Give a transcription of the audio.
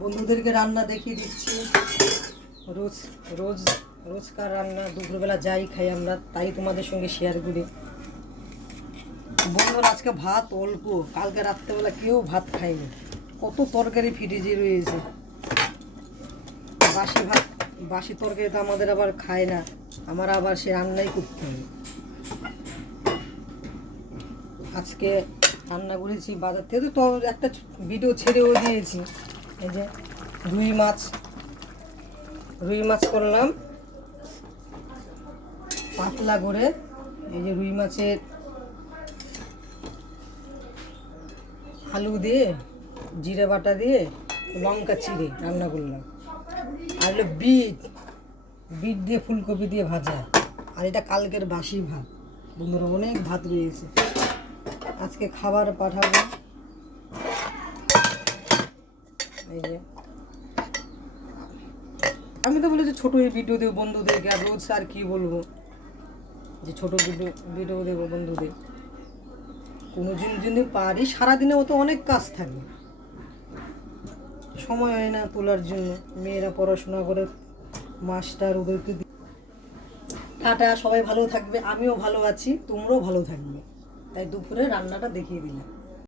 বন্ধুদেরকে রান্না দেখিয়ে দিচ্ছি। রোজ রোজ রোজকার রান্না, দুপুরবেলা যাই খাই আমরা, তাই তোমাদের সঙ্গে শেয়ার করি। বন্ধুরা আজকে ভাত অল্প, কালকে রাত্রেবেলা কেউ ভাত খায়নি। কত তরকারি ফ্রিজে রয়েছে, বাসি ভাত বাসি তরকারি তো আমাদের আবার খায় না, আমার আবার সে রান্নাই করতে হবে। আজকে রান্না করেছি বাজার থেকে, তো একটা ভিডিও ছেড়েও দিয়েছি। এই যে রুই মাছ করলাম পাতলা করে। এই যে রুই মাছের আলু দিয়ে, জিরে বাটা দিয়ে, লঙ্কা চিড়ে রান্না করলাম। আর হলো বিট দিয়ে ফুলকপি দিয়ে ভাজা। আর এটা কালকের বাসি ভাত। বন্ধুরা অনেক ভাত রয়েছে, আজকে খাবার পাঠাবো। এই যে আমি তো বলেছি ছোটো ভিডিও দেবো বন্ধুদেরকে, আর রোজ আর কি বলবো, যে ছোটো ভিডিও দেবো বন্ধুদের। কোনো দিন যদি পারি, সারাদিনেও তো অনেক কাজ থাকে, সময় হয় না তোলার জন্য। মেয়েরা পড়াশোনা করে, মাস্টার, ওদেরকে টাটা। সবাই ভালো থাকবে, আমিও ভালো আছি, তোমরাও ভালো থাকবে। তাই দুপুরে রান্নাটা দেখিয়ে দিলাম।